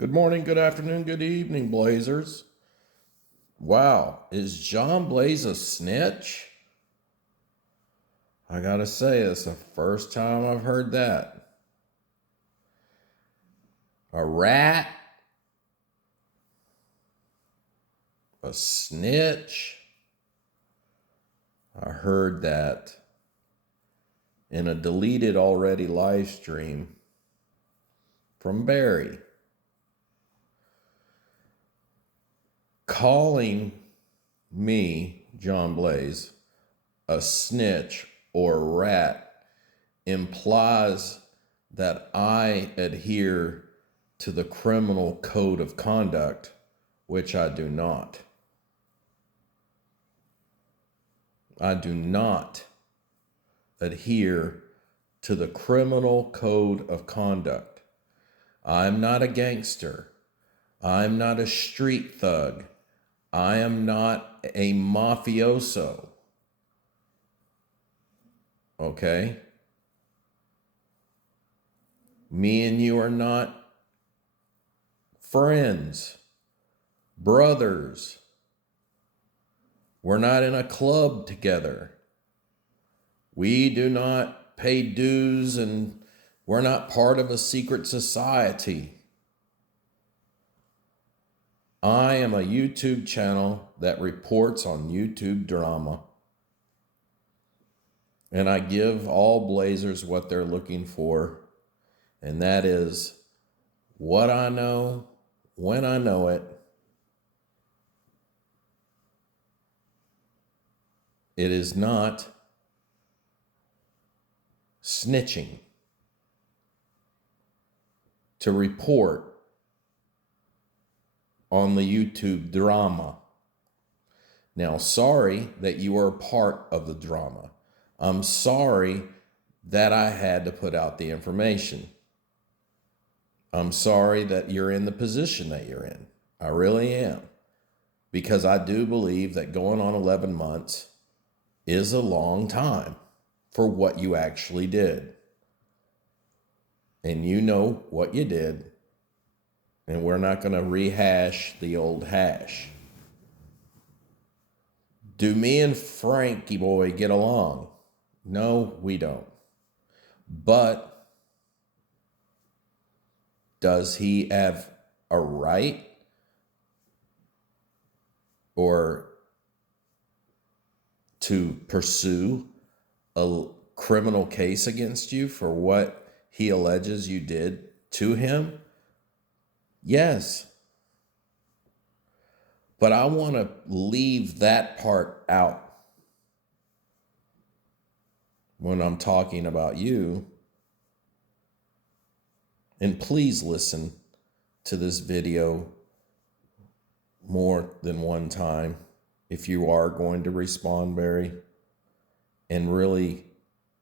Good morning, good afternoon, good evening, Blazers. Wow, is John Blaze a snitch? I gotta say, it's the first time I've heard that. A rat? A snitch? I heard that in a deleted already live stream from Barry. Calling me, John Blaze, a snitch or a rat implies that I adhere to the criminal code of conduct, which I do not. I do not adhere to the criminal code of conduct. I'm not a gangster. I'm not a street thug. I am not a mafioso. Okay? Me and you are not friends, brothers. We're not in a club together. We do not pay dues and we're not part of a secret society. I am a YouTube channel that reports on YouTube drama. And I give all Blazers what they're looking for. And that is what I know, when I know it. It is not snitching to report on the YouTube drama. Now, sorry that you are a part of the drama. I'm sorry that I had to put out the information. I'm sorry that you're in the position that you're in. I really am. Because I do believe that going on 11 months is a long time for what you actually did. And you know what you did. And we're not going to rehash the old hash. Do me and Frankie boy get along? No, we don't. But does he have a right or to pursue a criminal case against you for what he alleges you did to him? Yes. But I want to leave that part out when I'm talking about you. And please listen to this video more than one time if you are going to respond, Barry, and really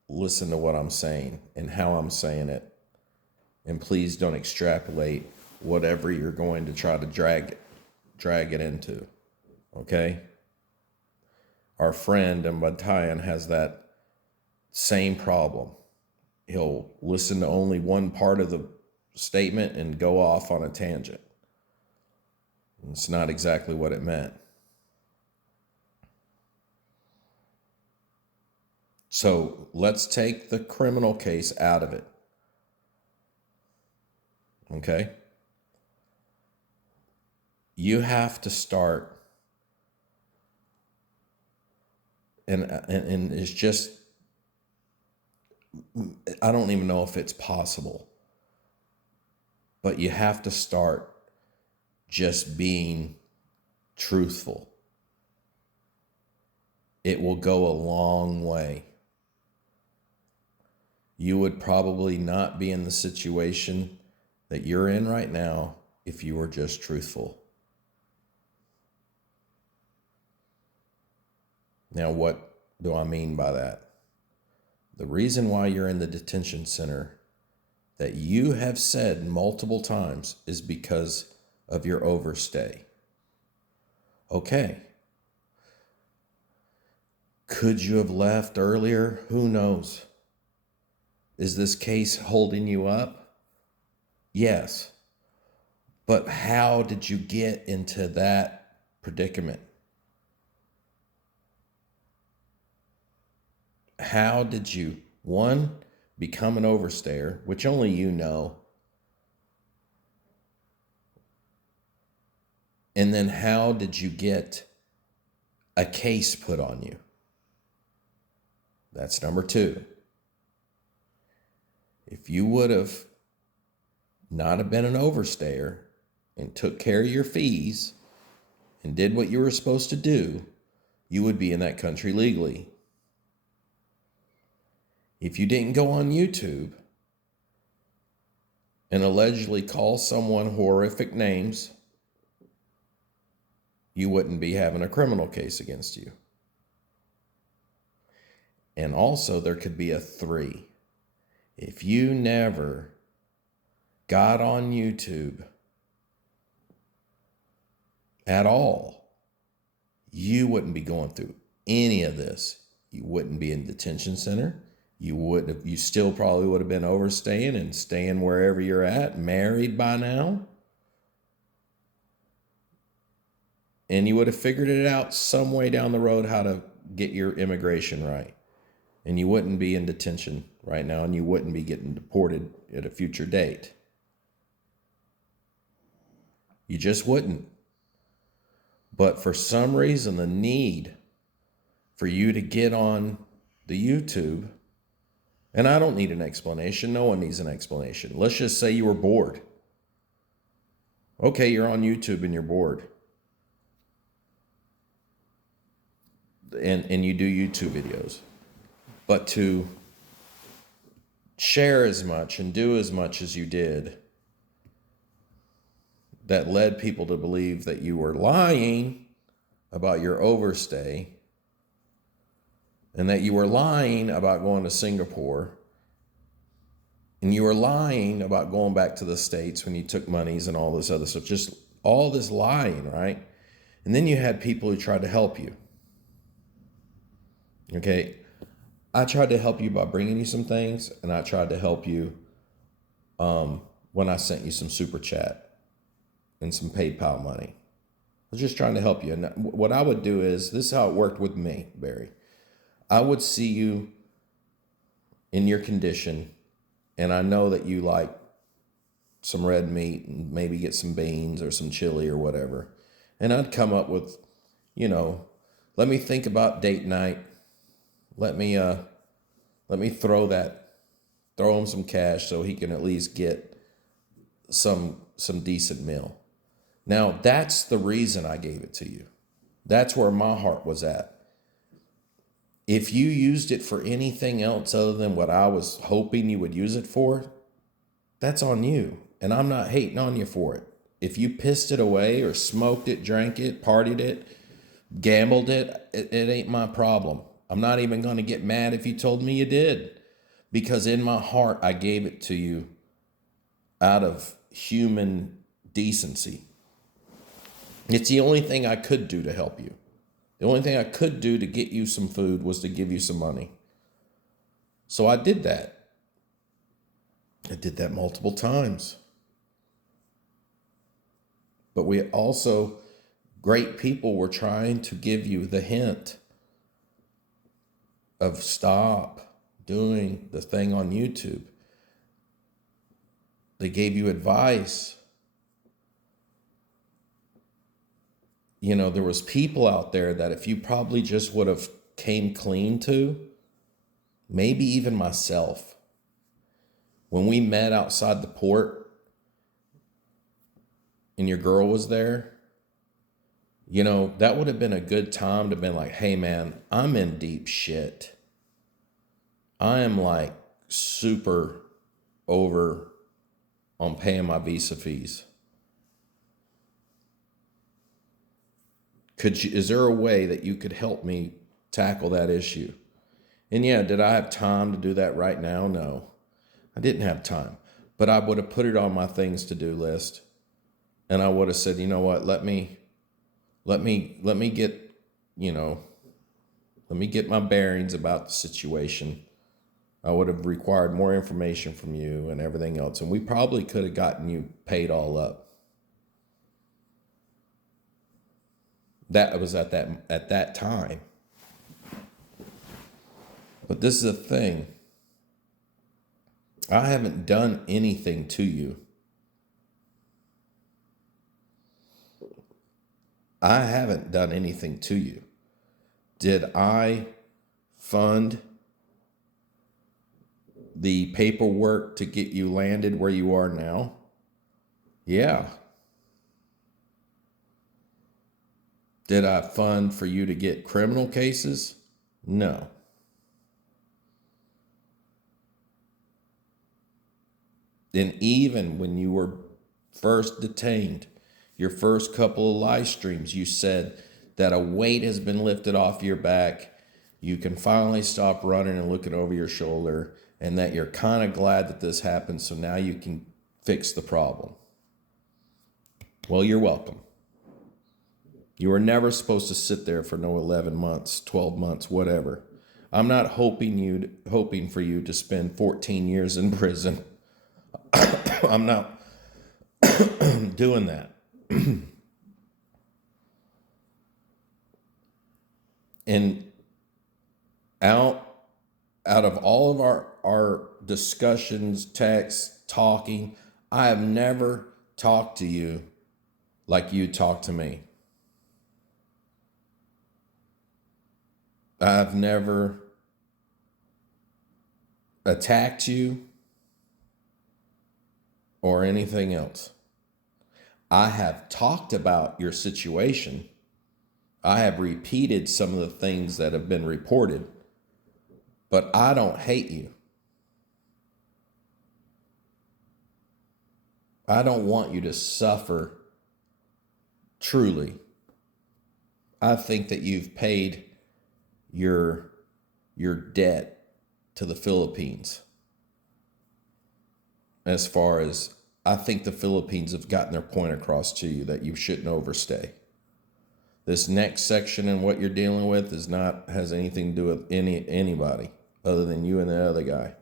listen to what I'm saying and how I'm saying it. And please don't extrapolate whatever you're going to try to drag it into. Okay? Our friend in Batayan has that same problem. He'll listen to only one part of the statement and go off on a tangent. It's not exactly what it meant. So let's take the criminal case out of it. Okay? You have to start, and it's just, I don't even know if it's possible, but you have to start just being truthful. It will go a long way. You would probably not be in the situation that you're in right now if you were just truthful. Now, what do I mean by that? The reason why you're in the detention center that you have said multiple times is because of your overstay. Okay. Could you have left earlier? Who knows? Is this case holding you up? Yes. But how did you get into that predicament? How did you, one, become an overstayer, which only you know? And then how did you get a case put on you? That's number two. If you would have not have been an overstayer and took care of your fees and did what you were supposed to do, you would be in that country legally. If you didn't go on YouTube and allegedly call someone horrific names, you wouldn't be having a criminal case against you. And also there could be a 3. If you never got on YouTube at all, you wouldn't be going through any of this. You wouldn't be in detention center. You still probably would have been overstaying and staying wherever you're at, married by now. And you would have figured it out some way down the road how to get your immigration right. And you wouldn't be in detention right now, and you wouldn't be getting deported at a future date. You just wouldn't. But for some reason, the need for you to get on the YouTube, and I don't need an explanation. No one needs an explanation. Let's just say you were bored. Okay, you're on YouTube and you're bored. And you do YouTube videos. But to share as much and do as much as you did, that led people to believe that you were lying about your overstay and that you were lying about going to Singapore and you were lying about going back to the States when you took monies and all this other stuff. Just all this lying, right? And then you had people who tried to help you. Okay, I tried to help you by bringing you some things, and I tried to help you when I sent you some super chat and some PayPal money. I was just trying to help you. And what I would do is, this is how it worked with me, Barry. I would see you in your condition, and I know that you like some red meat and maybe get some beans or some chili or whatever. And I'd come up with, let me think about date night. Let me throw him some cash so he can at least get some decent meal. Now, that's the reason I gave it to you. That's where my heart was at. If you used it for anything else other than what I was hoping you would use it for, that's on you. And I'm not hating on you for it. If you pissed it away or smoked it, drank it, partied it, gambled it, it ain't my problem. I'm not even going to get mad if you told me you did, because in my heart, I gave it to you out of human decency. It's the only thing I could do to help you. The only thing I could do to get you some food was to give you some money. So I did that. I did that multiple times. But great people were trying to give you the hint of stop doing the thing on YouTube. They gave you advice. There was people out there that if you probably just would have came clean to, maybe even myself, when we met outside the port and your girl was there, that would have been a good time to have been like, hey man, I'm in deep shit. I am like super over on paying my visa fees. Is there a way that you could help me tackle that issue? And yeah, did I have time to do that right now? No, I didn't have time, but I would have put it on my things to do list. And I would have said, you know what, let me get, let me get my bearings about the situation. I would have required more information from you and everything else. And we probably could have gotten you paid all up. That was at that time. But this is the thing. I haven't done anything to you. I haven't done anything to you. Did I fund the paperwork to get you landed where you are now? Yeah. Did I fund for you to get criminal cases? No. And even when you were first detained, your first couple of live streams, you said that a weight has been lifted off your back. You can finally stop running and looking over your shoulder, and that you're kind of glad that this happened, so now you can fix the problem. Well, you're welcome. You were never supposed to sit there for no 11 months, 12 months, whatever. I'm not hoping for you to spend 14 years in prison. I'm not doing that. And out of all of our discussions, texts, talking, I have never talked to you like you talk to me. I've never attacked you or anything else. I have talked about your situation. I have repeated some of the things that have been reported, but I don't hate you. I don't want you to suffer truly. I think that you've paid your debt to the Philippines. As far as I think the Philippines have gotten their point across to you that you shouldn't overstay. This next section and what you're dealing with has anything to do with anybody other than you and the other guy.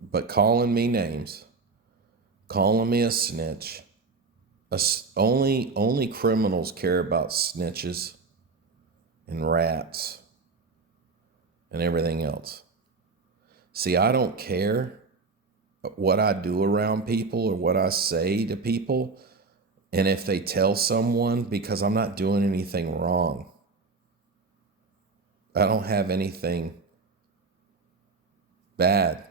But calling me names, calling me a snitch, only criminals care about snitches and rats and everything else. See, I don't care what I do around people or what I say to people, and if they tell someone, because I'm not doing anything wrong. I don't have anything bad.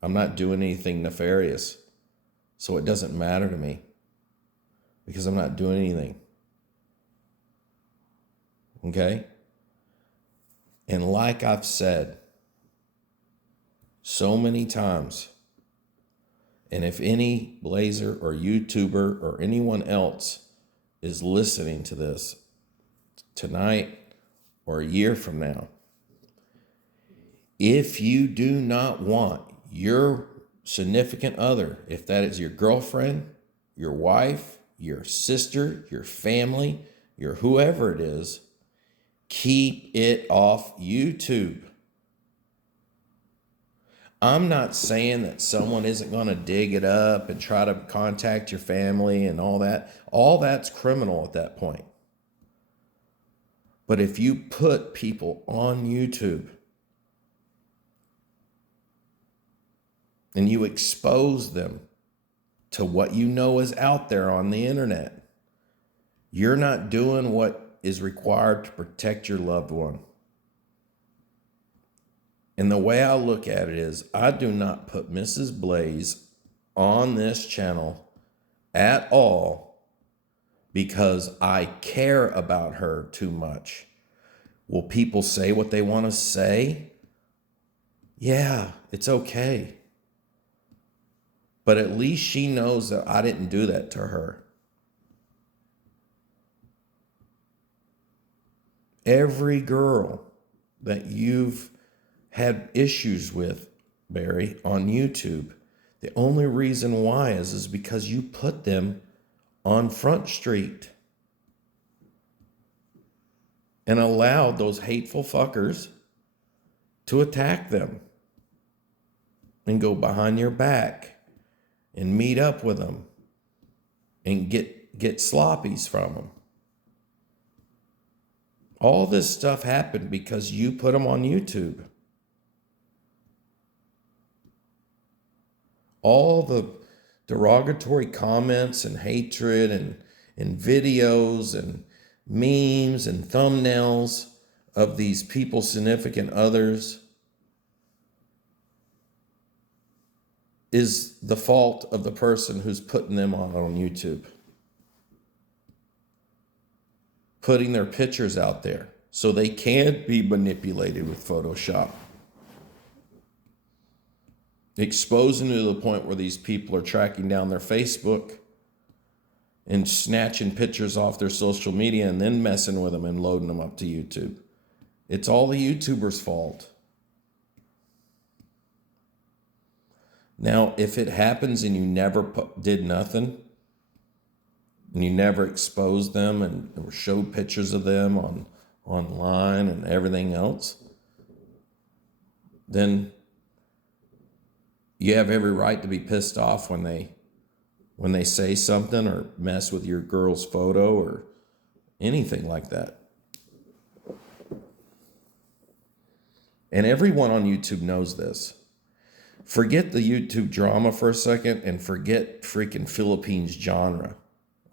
I'm not doing anything nefarious. So it doesn't matter to me because I'm not doing anything. Okay? And like I've said so many times, and if any Blazer or YouTuber or anyone else is listening to this tonight or a year from now, if you do not want your significant other, if that is your girlfriend, your wife, your sister, your family, your whoever it is, keep it off YouTube. I'm not saying that someone isn't going to dig it up and try to contact your family and all that. All that's criminal at that point. But if you put people on YouTube and you expose them to what you know is out there on the internet, you're not doing what is required to protect your loved one. And the way I look at it is, I do not put Mrs. Blaze on this channel at all because I care about her too much. Will people say what they want to say? Yeah, it's okay. But at least she knows that I didn't do that to her. Every girl that you've had issues with, Barry, on YouTube, the only reason why is because you put them on Front Street and allowed those hateful fuckers to attack them and go behind your back and meet up with them and get sloppies from them. All this stuff happened because you put them on YouTube. All the derogatory comments and hatred and videos and memes and thumbnails of these people's significant others is the fault of the person who's putting them on YouTube. Putting their pictures out there so they can be manipulated with Photoshop. Exposing to the point where these people are tracking down their Facebook and snatching pictures off their social media and then messing with them and loading them up to YouTube. It's all the YouTuber's fault. Now, if it happens and you never did nothing, and you never exposed them and showed pictures of them online and everything else, then you have every right to be pissed off when they say something or mess with your girl's photo or anything like that. And everyone on YouTube knows this. Forget the YouTube drama for a second and forget freaking Philippines genre,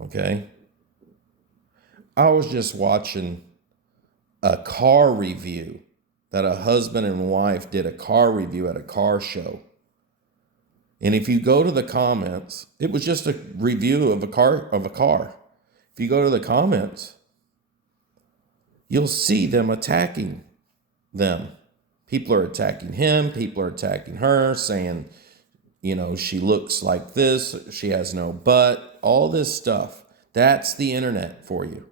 okay? I was just watching a car review that a husband and wife did a car review at a car show. And if you go to the comments, it was just a review of a car. If you go to the comments, you'll see them attacking them. People are attacking him. People are attacking her, saying, she looks like this. She has no butt. All this stuff. That's the internet for you.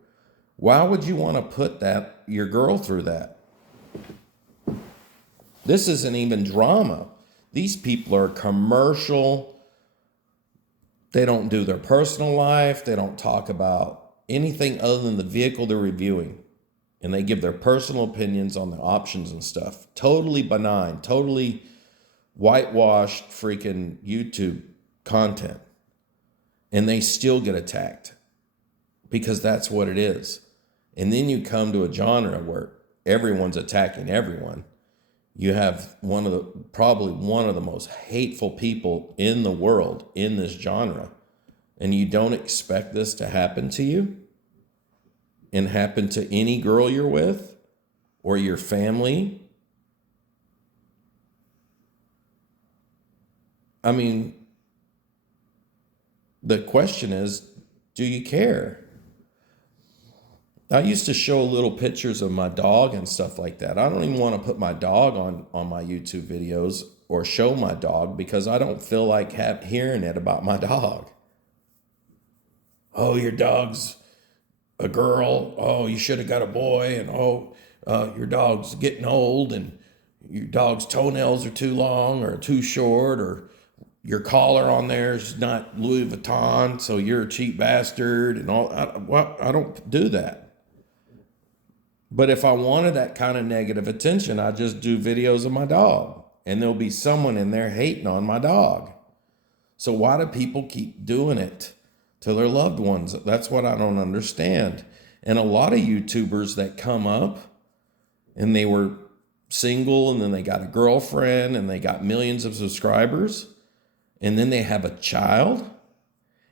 Why would you want to put your girl through that? This isn't even drama. These people are commercial. They don't do their personal life. They don't talk about anything other than the vehicle they're reviewing. And they give their personal opinions on the options and stuff. Totally benign, totally whitewashed freaking YouTube content. And they still get attacked because that's what it is. And then you come to a genre where everyone's attacking everyone. You have probably one of the most hateful people in the world in this genre. And you don't expect this to happen to you and happen to any girl you're with or your family. I mean, the question is, do you care? I used to show little pictures of my dog and stuff like that. I don't even want to put my dog on my YouTube videos or show my dog because I don't feel like hearing it about my dog. Oh, your dog's a girl. Oh, you should have got a boy. And your dog's getting old and your dog's toenails are too long or too short, or your collar on there is not Louis Vuitton, so you're a cheap bastard and all. I don't do that. But if I wanted that kind of negative attention, I just do videos of my dog, and there'll be someone in there hating on my dog. So why do people keep doing it to their loved ones? That's what I don't understand. And a lot of YouTubers that come up and they were single and then they got a girlfriend and they got millions of subscribers and then they have a child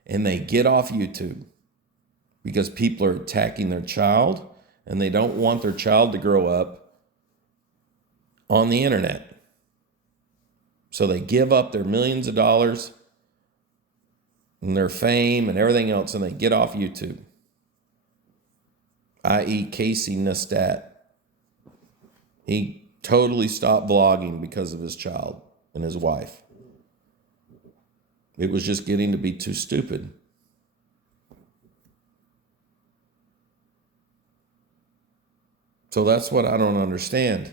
and they get off YouTube because people are attacking their child. And they don't want their child to grow up on the internet. So they give up their millions of dollars and their fame and everything else, and they get off YouTube. I.e. Casey Neistat. He totally stopped vlogging because of his child and his wife. It was just getting to be too stupid. So that's what I don't understand.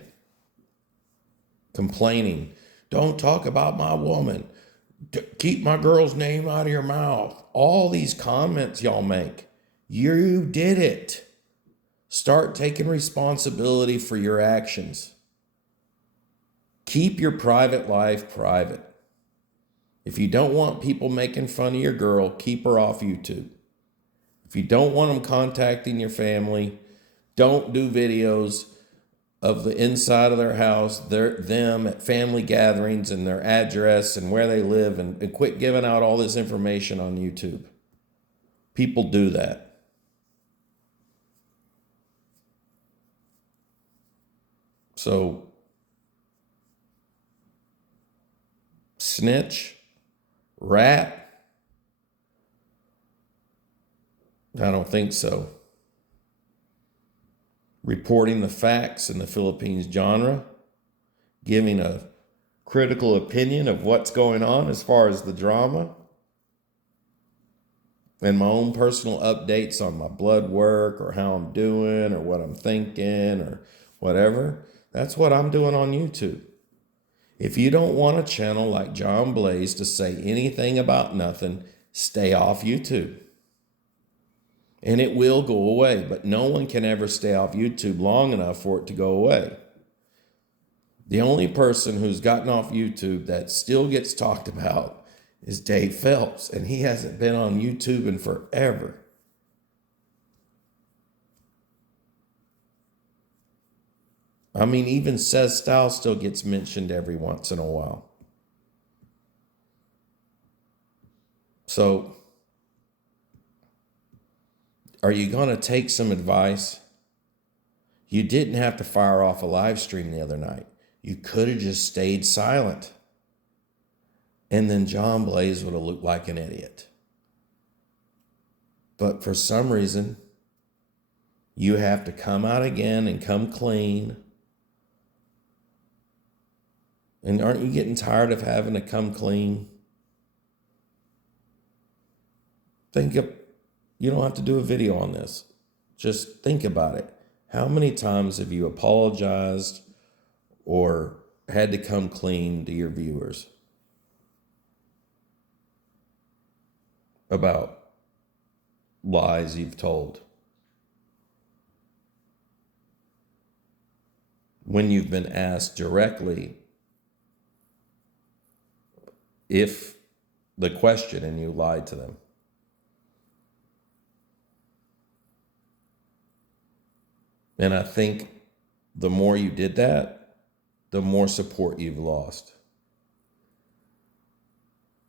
Complaining. Don't talk about my woman. Keep my girl's name out of your mouth. All these comments y'all make. You did it. Start taking responsibility for your actions. Keep your private life private. If you don't want people making fun of your girl, keep her off YouTube. If you don't want them contacting your family, don't do videos of the inside of their house, them at family gatherings and their address and where they live, and quit giving out all this information on YouTube. People do that. So, snitch, rat, I don't think so. Reporting the facts in the Philippines genre, giving a critical opinion of what's going on as far as the drama, and my own personal updates on my blood work or how I'm doing or what I'm thinking or whatever. That's what I'm doing on YouTube. If you don't want a channel like John Blaze to say anything about nothing, stay off YouTube. And it will go away, but no one can ever stay off YouTube long enough for it to go away. The only person who's gotten off YouTube that still gets talked about is Dave Phelps, and he hasn't been on YouTube in forever. I mean, even Seth Style still gets mentioned every once in a while. So, are you going to take some advice? You didn't have to fire off a live stream the other night. You could have just stayed silent. And then John Blaze would have looked like an idiot. But for some reason, you have to come out again and come clean. And aren't you getting tired of having to come clean? You don't have to do a video on this. Just think about it. How many times have you apologized or had to come clean to your viewers about lies you've told? When you've been asked directly if the question and you lied to them. And I think the more you did that, the more support you've lost.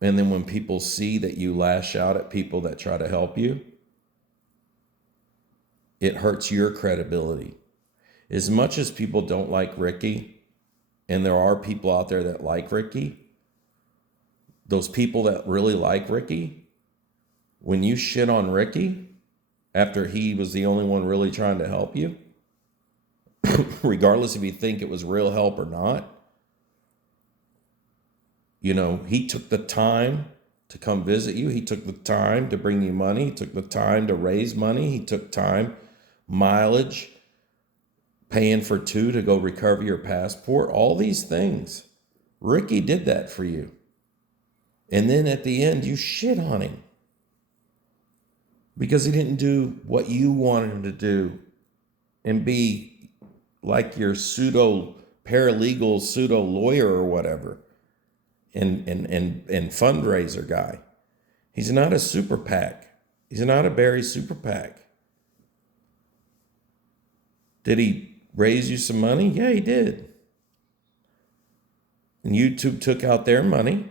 And then when people see that you lash out at people that try to help you, it hurts your credibility. As much as people don't like Ricky, and there are people out there that like Ricky, those people that really like Ricky, when you shit on Ricky after he was the only one really trying to help you, regardless if you think it was real help or not, he took the time to come visit you. He took the time to bring you money. He took the time to raise money. He took time, mileage, paying for two to go recover your passport, all these things. Ricky did that for you. And then at the end, you shit on him because he didn't do what you wanted him to do and be like your pseudo paralegal, pseudo lawyer or whatever, and fundraiser guy. He's not a super PAC. He's not a Barry super PAC. Did he raise you some money? Yeah, he did. And YouTube took out their money.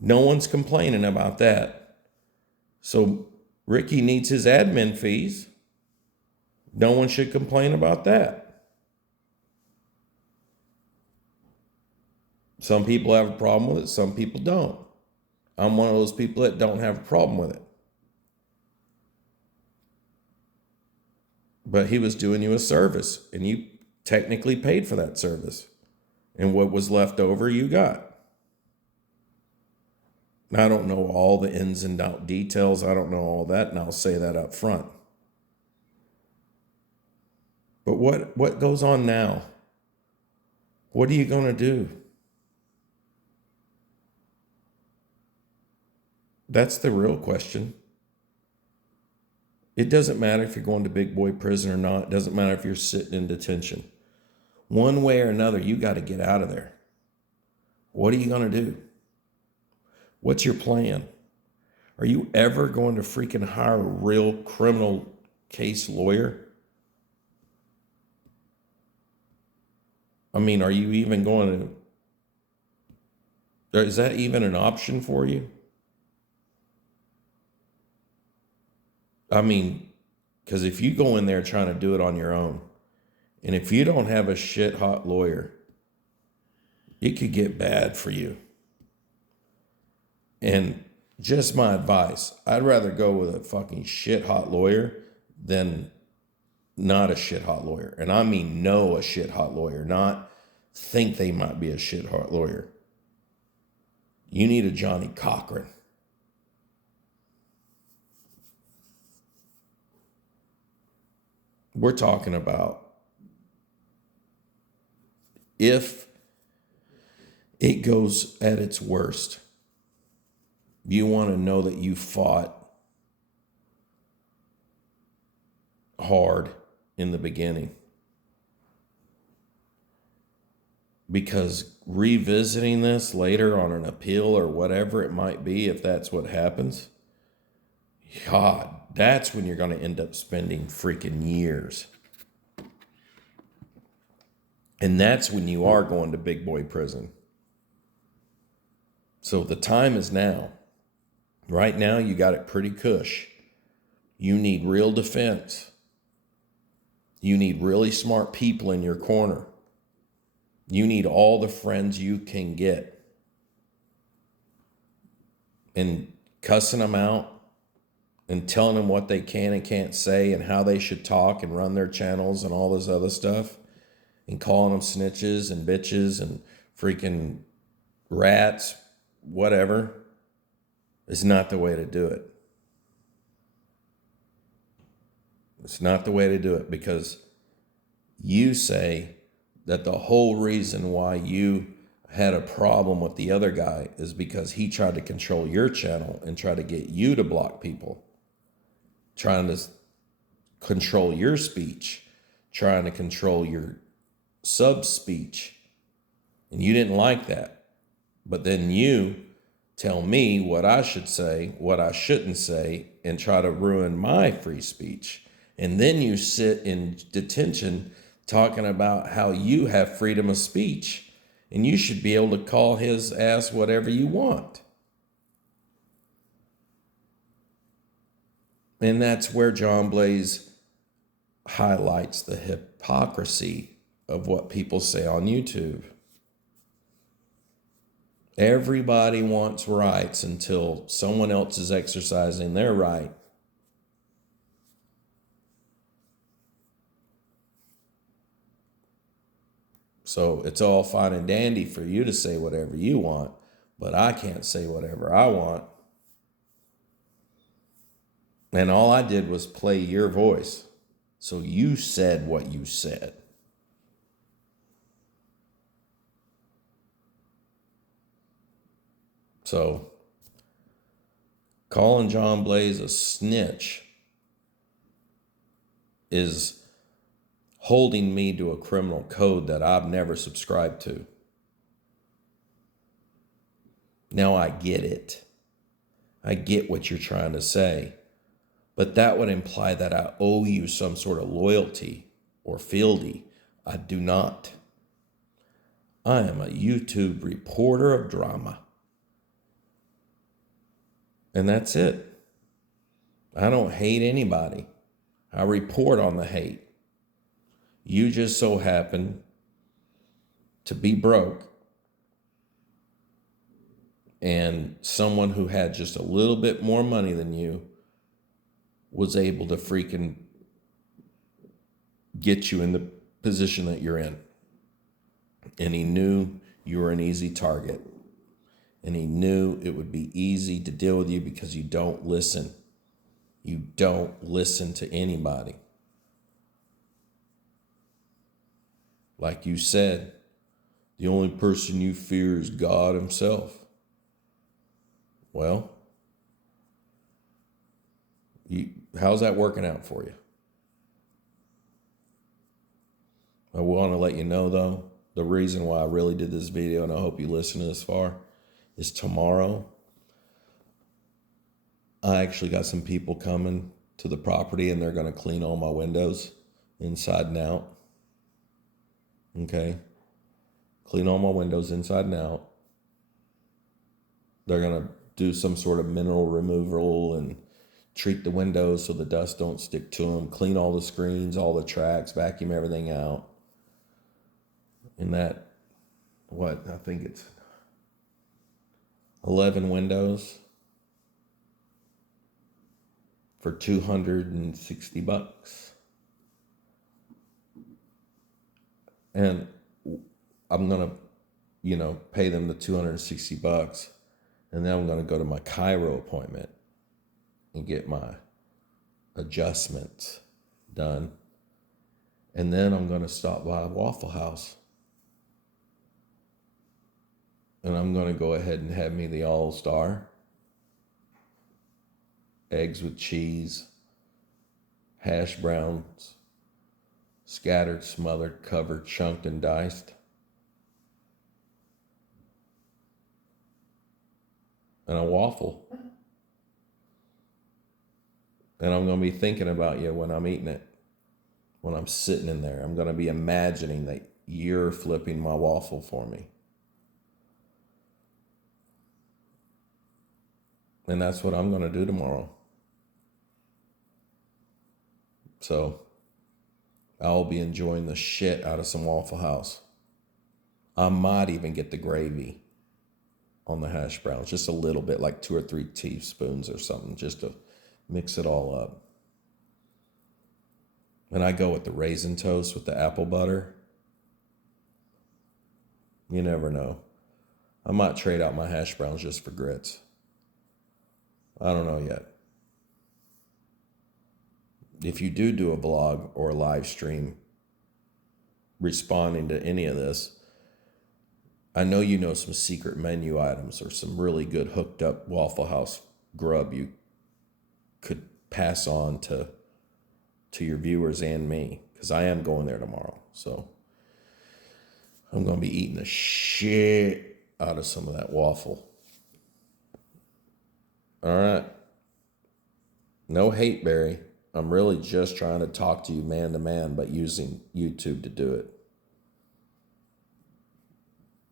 No one's complaining about that. So Ricky needs his admin fees. No one should complain about that. Some people have a problem with it. Some people don't. I'm one of those people that don't have a problem with it. But he was doing you a service, and you technically paid for that service. And what was left over, you got. Now, I don't know all the ins and outs details. I don't know all that, and I'll say that up front. But what goes on now? What are you going to do? That's the real question. It doesn't matter if you're going to big boy prison or not. It doesn't matter if you're sitting in detention. One way or another, you got to get out of there. What are you going to do? What's your plan? Are you ever going to freaking hire a real criminal case lawyer? I mean, are you even going to, is that even an option for you? I mean, because if you go in there trying to do it on your own, and if you don't have a shit hot lawyer, it could get bad for you. And just my advice, I'd rather go with a fucking shit hot lawyer than not a shit hot lawyer. And I mean know a shit hot lawyer, not think they might be a shit hot lawyer. You need a Johnny Cochran. We're talking about if it goes at its worst, you want to know that you fought hard in the beginning. Because revisiting this later on an appeal or whatever it might be, if that's what happens, God, that's when you're going to end up spending freaking years. And that's when you are going to big boy prison. So the time is now. Right now, you got it pretty cush. You need real defense. You need really smart people in your corner. You need all the friends you can get. And cussing them out and telling them what they can and can't say and how they should talk and run their channels and all this other stuff. And calling them snitches and bitches and freaking rats, whatever, is not the way to do it. It's not the way to do it, because you say that the whole reason why you had a problem with the other guy is because he tried to control your channel and try to get you to block people, trying to control your speech, trying to control your sub speech. And you didn't like that. But then you tell me what I should say, what I shouldn't say, and try to ruin my free speech. And then you sit in detention talking about how you have freedom of speech and you should be able to call his ass whatever you want. And that's where John Blaze highlights the hypocrisy of what people say on YouTube. Everybody wants rights until someone else is exercising their right. So it's all fine and dandy for you to say whatever you want, but I can't say whatever I want. And all I did was play your voice. So you said what you said. So calling John Blaze a snitch is holding me to a criminal code that I've never subscribed to. Now I get it. I get what you're trying to say, but that would imply that I owe you some sort of loyalty or fealty. I do not. I am a YouTube reporter of drama. And that's it. I don't hate anybody. I report on the hate. You just so happen to be broke, and someone who had just a little bit more money than you was able to freaking get you in the position that you're in. And he knew you were an easy target. And he knew it would be easy to deal with you because you don't listen. You don't listen to anybody. Like you said, the only person you fear is God himself. Well, how's that working out for you? I want to let you know, though, the reason why I really did this video, and I hope you listen to this far, is tomorrow I actually got some people coming to the property and they're going to clean all my windows inside and out. Okay. Clean all my windows inside and out. They're going to do some sort of mineral removal and treat the windows so the dust don't stick to them. Clean all the screens, all the tracks, vacuum everything out. And that, I think it's 11 windows for $260. And I'm going to, pay them the $260. And then I'm going to go to my chiro appointment and get my adjustments done. And then I'm going to stop by Waffle House. And I'm going to go ahead and have me the All-Star. Eggs with cheese, hash browns, scattered, smothered, covered, chunked, and diced. And a waffle. And I'm going to be thinking about you when I'm eating it. When I'm sitting in there, I'm going to be imagining that you're flipping my waffle for me. And that's what I'm going to do tomorrow. So I'll be enjoying the shit out of some Waffle House. I might even get the gravy on the hash browns, just a little bit, like 2 or 3 teaspoons or something, just to mix it all up. And I go with the raisin toast with the apple butter. You never know. I might trade out my hash browns just for grits. I don't know yet. If you do a vlog or a live stream responding to any of this, I know you know some secret menu items or some really good hooked up Waffle House grub you could pass on to your viewers and me, because I am going there tomorrow. So I'm going to be eating the shit out of some of that waffle. All right. No hate, Barry. I'm really just trying to talk to you man to man, but using YouTube to do it.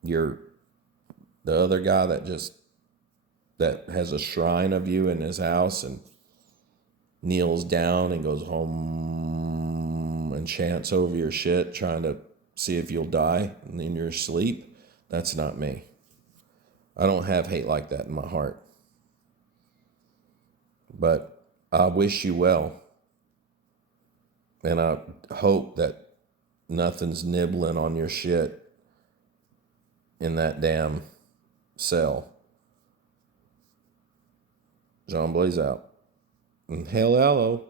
You're the other guy that has a shrine of you in his house and kneels down and goes home and chants over your shit, trying to see if you'll die in your sleep. That's not me. I don't have hate like that in my heart. But I wish you well. And I hope that nothing's nibbling on your shit in that damn cell. John Blaze out. And hello.